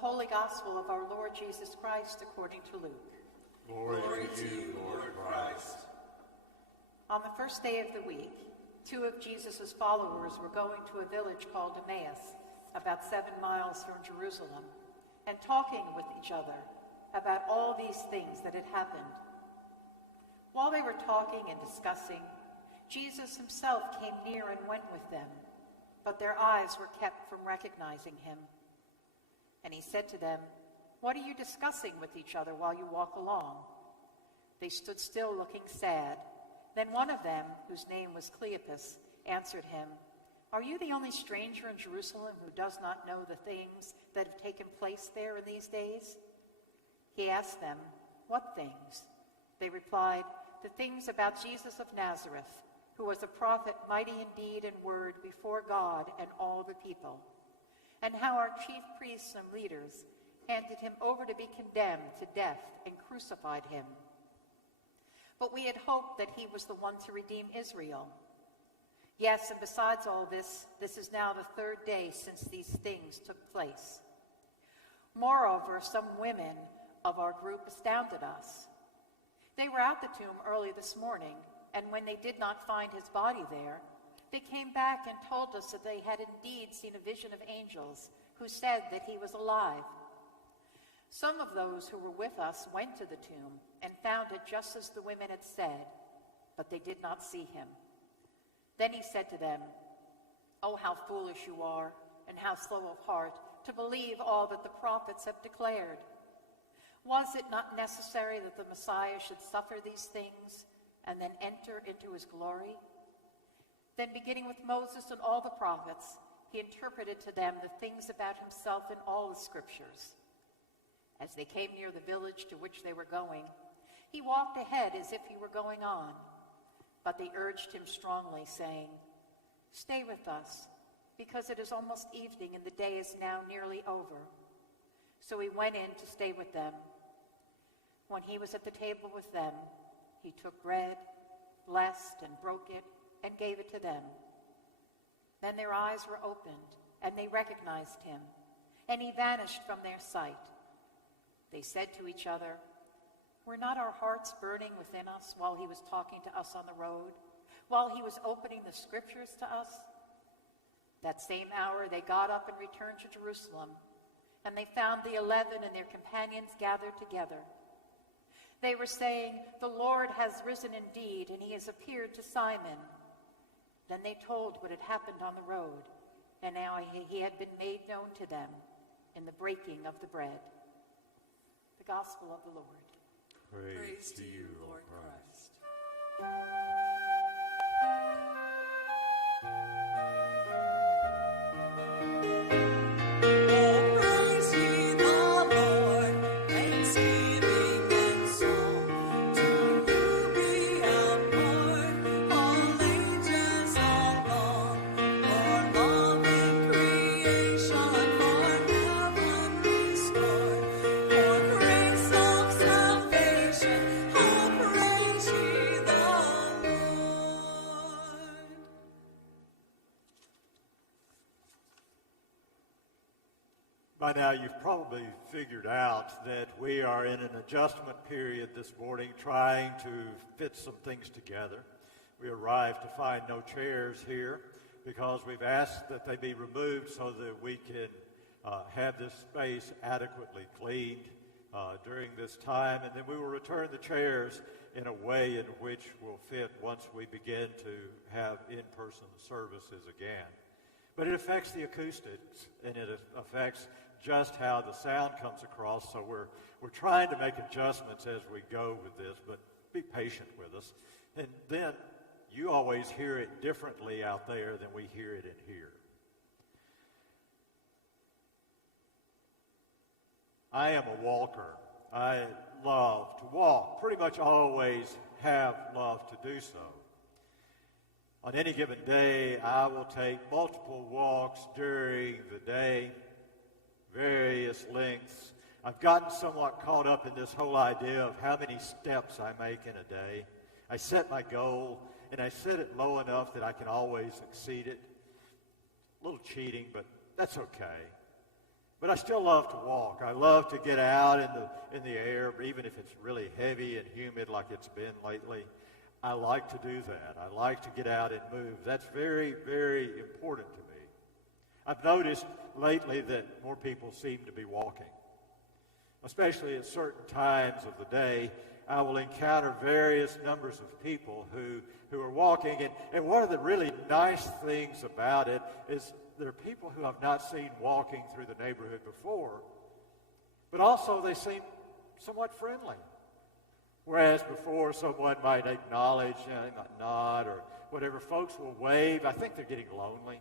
Holy Gospel of our Lord Jesus Christ according to Luke. Glory to you, Lord Christ. On the first day of the week, 2 of Jesus' followers were going to a village called Emmaus, about 7 miles from Jerusalem, and talking with each other about all these things that had happened. While they were talking and discussing, Jesus himself came near and went with them, but their eyes were kept from recognizing him. And he said to them, "What are you discussing with each other while you walk along?" They stood still looking sad. Then one of them, whose name was Cleopas, answered him, "Are you the only stranger in Jerusalem who does not know the things that have taken place there in these days?" He asked them, "What things?" They replied, "The things about Jesus of Nazareth, who was a prophet, mighty in deed and word before God and all the people, and how our chief priests and leaders handed him over to be condemned to death and crucified him. But we had hoped that he was the one to redeem Israel. Yes, and besides all this, this is now the 3rd day since these things took place. Moreover, some women of our group astounded us. They were at the tomb early this morning, and when they did not find his body there, they came back and told us that they had indeed seen a vision of angels who said that he was alive. Some of those who were with us went to the tomb and found it just as the women had said, but they did not see him." Then he said to them, "Oh, how foolish you are, and how slow of heart to believe all that the prophets have declared. Was it not necessary that the Messiah should suffer these things and then enter into his glory?" Then, beginning with Moses and all the prophets, he interpreted to them the things about himself in all the scriptures. As they came near the village to which they were going, he walked ahead as if he were going on. But they urged him strongly, saying, "Stay with us, because it is almost evening and the day is now nearly over." So he went in to stay with them. When he was at the table with them, he took bread, blessed and broke it, and gave it to them. Then their eyes were opened, and they recognized him, and he vanished from their sight. They said to each other, "Were not our hearts burning within us while he was talking to us on the road, while he was opening the scriptures to us?" That same hour they got up and returned to Jerusalem, and they found the 11 and their companions gathered together. They were saying, "The Lord has risen indeed, and he has appeared to Simon." Then they told what had happened on the road, and how he had been made known to them in the breaking of the bread. The Gospel of the Lord. Praise to you, Lord Christ. By now, you've probably figured out that we are in an adjustment period this morning, trying to fit some things together. We arrived to find no chairs here because we've asked that they be removed so that we can have this space adequately cleaned during this time, and then we will return the chairs in a way in which will fit once we begin to have in-person services again. But it affects the acoustics, and it affects just how the sound comes across, so we're trying to make adjustments as we go with this, but be patient with us. And then you always hear it differently out there than we hear it in here. I am a walker. I love to walk, pretty much always have loved to do so. On any given day, I will take multiple walks during the day, various lengths. I've gotten somewhat caught up in this whole idea of how many steps I make in a day. I set my goal, and I set it low enough that I can always exceed it. A little cheating, but that's okay. But I still love to walk. I love to get out in the air, even if it's really heavy and humid like it's been lately. I like to do that. I like to get out and move. That's very, very important to me. I've noticed lately that more people seem to be walking. Especially at certain times of the day, I will encounter various numbers of people who are walking. And one of the really nice things about it is there are people who I've not seen walking through the neighborhood before, but also they seem somewhat friendly. Whereas before someone might acknowledge, nod or whatever, folks will wave. I think they're getting lonely.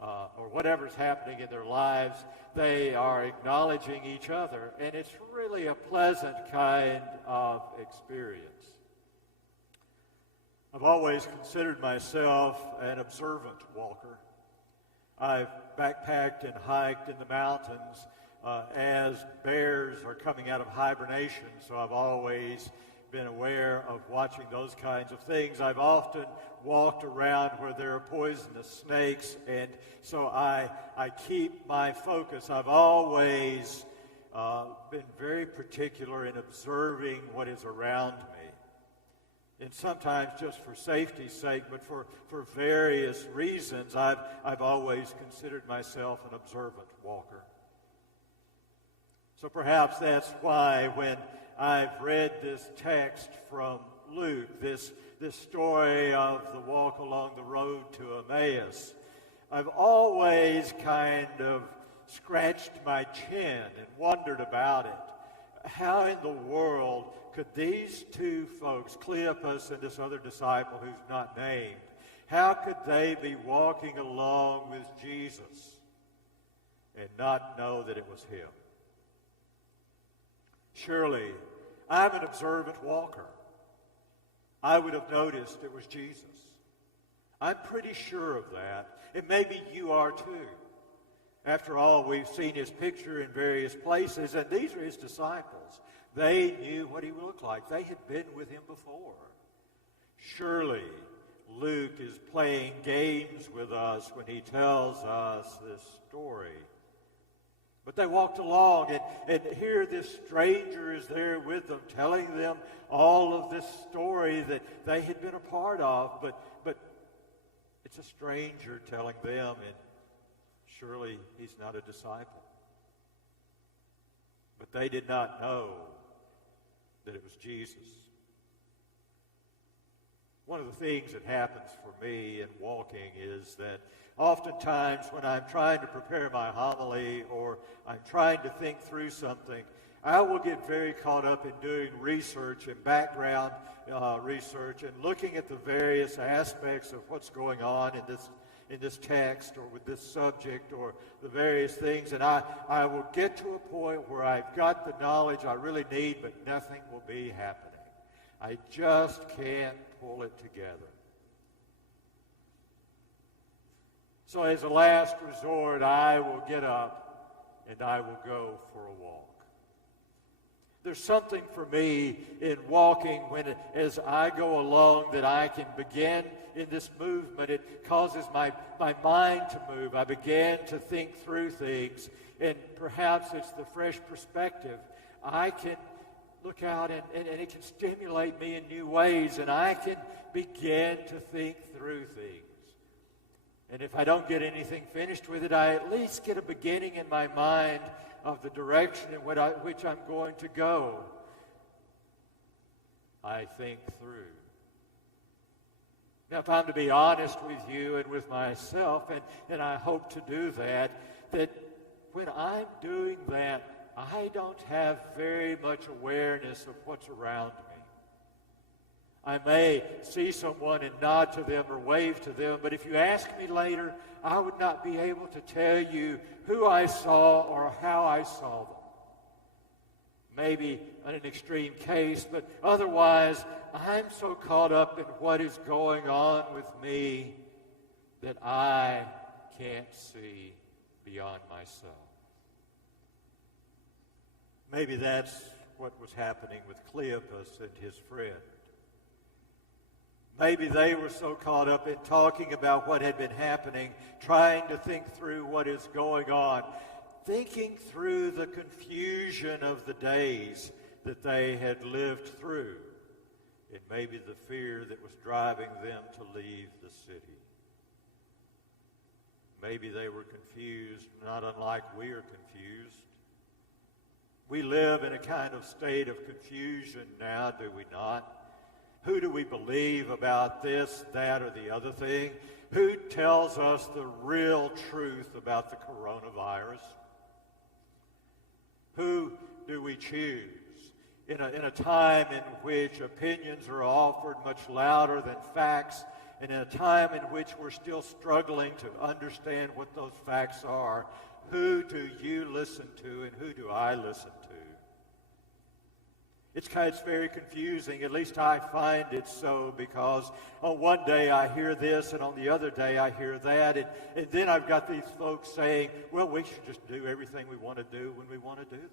Or whatever's happening in their lives, they are acknowledging each other, and it's really a pleasant kind of experience. I've always considered myself an observant walker. I've backpacked and hiked in the mountains as bears are coming out of hibernation, so I've always been aware of watching those kinds of things. I've often walked around where there are poisonous snakes, and so I keep my focus. I've always been very particular in observing what is around me. And sometimes just for safety's sake, but for various reasons, I've always considered myself an observant walker. So perhaps that's why when I've read this text from Luke, this story of the walk along the road to Emmaus, I've always kind of scratched my chin and wondered about it. How in the world could these two folks, Cleopas and this other disciple who's not named, how could they be walking along with Jesus and not know that it was him? Surely, I'm an observant walker. I would have noticed it was Jesus. I'm pretty sure of that, and maybe you are too. After all, we've seen his picture in various places, and these are his disciples. They knew what he looked like. They had been with him before. Surely, Luke is playing games with us when he tells us this story. But they walked along, and here this stranger is there with them, telling them all of this story that they had been a part of. But it's a stranger telling them, and surely he's not a disciple. But they did not know that it was Jesus. One of the things that happens for me in walking is that oftentimes when I'm trying to prepare my homily or I'm trying to think through something, I will get very caught up in doing research and background research and looking at the various aspects of what's going on in this text or with this subject or the various things, and I will get to a point where I've got the knowledge I really need, but nothing will be happening. I just can't pull it together. So as a last resort, I will get up and I will go for a walk. There's something for me in walking as I go along that I can begin in this movement. It causes my mind to move. I begin to think through things, and perhaps it's the fresh perspective. I can look out and it can stimulate me in new ways, and I can begin to think through things. And if I don't get anything finished with it, I at least get a beginning in my mind of the direction in which I'm going to go. I think through. Now, if I'm to be honest with you and with myself, and I hope to do that when I'm doing that, I don't have very much awareness of what's around me. I may see someone and nod to them or wave to them, but if you ask me later, I would not be able to tell you who I saw or how I saw them. Maybe in an extreme case, but otherwise, I'm so caught up in what is going on with me that I can't see beyond myself. Maybe that's what was happening with Cleopas and his friend. Maybe they were so caught up in talking about what had been happening, trying to think through what is going on, thinking through the confusion of the days that they had lived through, and maybe the fear that was driving them to leave the city. Maybe they were confused, not unlike we are confused. We live in a kind of state of confusion now, do we not? Who do we believe about this, that, or the other thing? Who tells us the real truth about the coronavirus? Who do we choose? In a time in which opinions are offered much louder than facts, and in a time in which we're still struggling to understand what those facts are, who do you listen to and who do I listen to? It's very confusing. At least I find it so, because on one day I hear this and on the other day I hear that. And then I've got these folks saying, well, we should just do everything we want to do when we want to do them.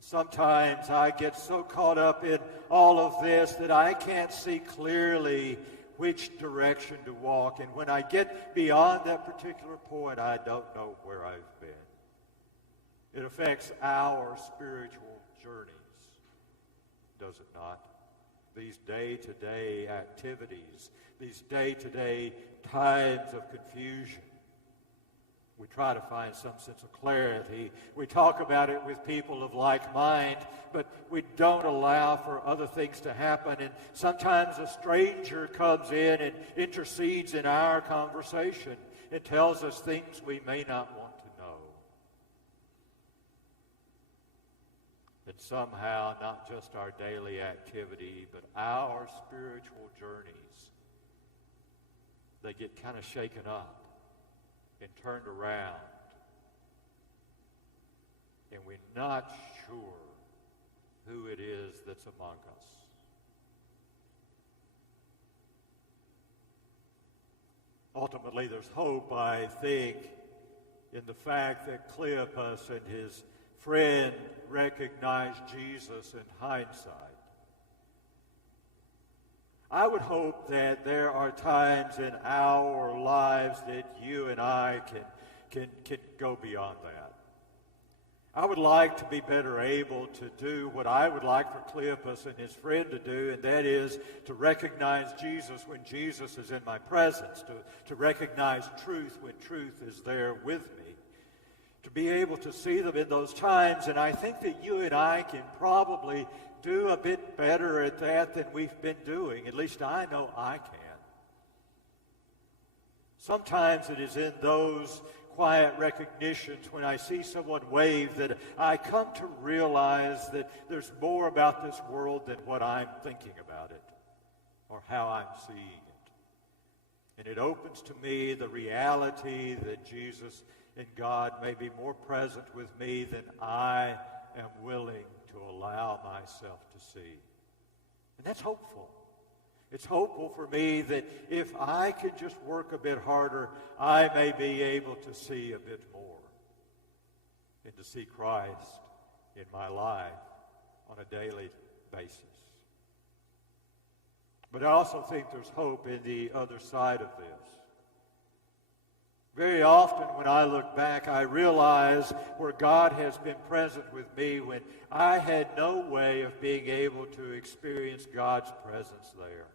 Sometimes I get so caught up in all of this that I can't see clearly which direction to walk. And when I get beyond that particular point, I don't know where I've been. It affects our spiritual journeys, does it not? These day-to-day activities, these day-to-day times of confusion. We try to find some sense of clarity. We talk about it with people of like mind, but we don't allow for other things to happen. And sometimes a stranger comes in and intercedes in our conversation and tells us things we may not want to know. And somehow, not just our daily activity, but our spiritual journeys, they get kind of shaken up and turned around, and we're not sure who it is that's among us. Ultimately, there's hope, I think, in the fact that Cleopas and his friend recognized Jesus in hindsight. I would hope that there are times in our lives that you and I can go beyond that. I would like to be better able to do what I would like for Cleopas and his friend to do, and that is to recognize Jesus when Jesus is in my presence, to recognize truth when truth is there with me, to be able to see them in those times. And I think that you and I can probably do a bit better at that than we've been doing. At least I know I can. Sometimes it is in those quiet recognitions when I see someone wave that I come to realize that there's more about this world than what I'm thinking about it or how I'm seeing it. And it opens to me the reality that Jesus and God may be more present with me than I am willing to allow myself to see. And that's hopeful. It's hopeful for me that if I can just work a bit harder, I may be able to see a bit more and to see Christ in my life on a daily basis. But I also think there's hope in the other side of this. Very often when I look back, I realize where God has been present with me when I had no way of being able to experience God's presence there.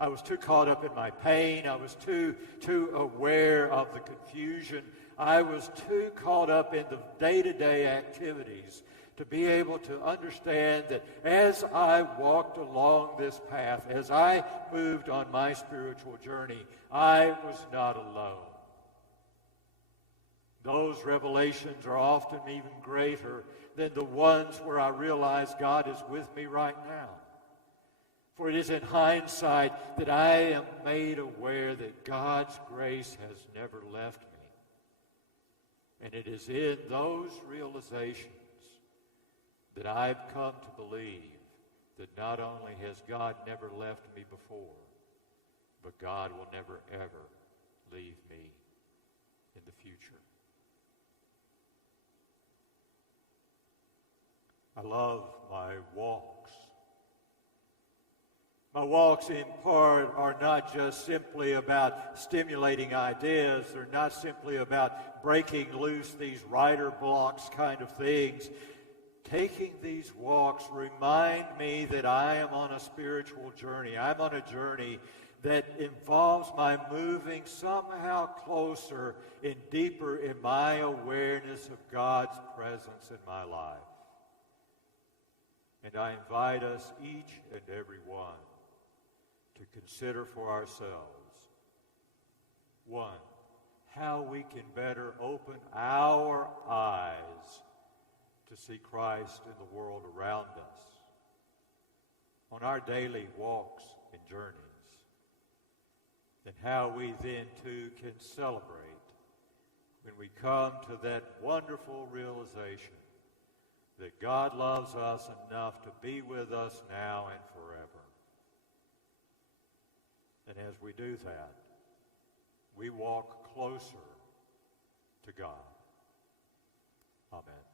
I was too caught up in my pain. I was too aware of the confusion. I was too caught up in the day-to-day activities to be able to understand that as I walked along this path, as I moved on my spiritual journey, I was not alone. Those revelations are often even greater than the ones where I realize God is with me right now. For it is in hindsight that I am made aware that God's grace has never left me. And it is in those realizations that I've come to believe that not only has God never left me before, but God will never, ever leave me in the future. I love my walks. My walks in part are not just simply about stimulating ideas. They're not simply about breaking loose these writer blocks kind of things. Taking these walks remind me that I am on a spiritual journey. I'm on a journey that involves my moving somehow closer and deeper in my awareness of God's presence in my life. And I invite us, each and every one, to consider for ourselves, one, how we can better open our eyes to see Christ in the world around us on our daily walks and journeys, and how we then too can celebrate when we come to that wonderful realization that God loves us enough to be with us now and forever. And as we do that, we walk closer to God. Amen.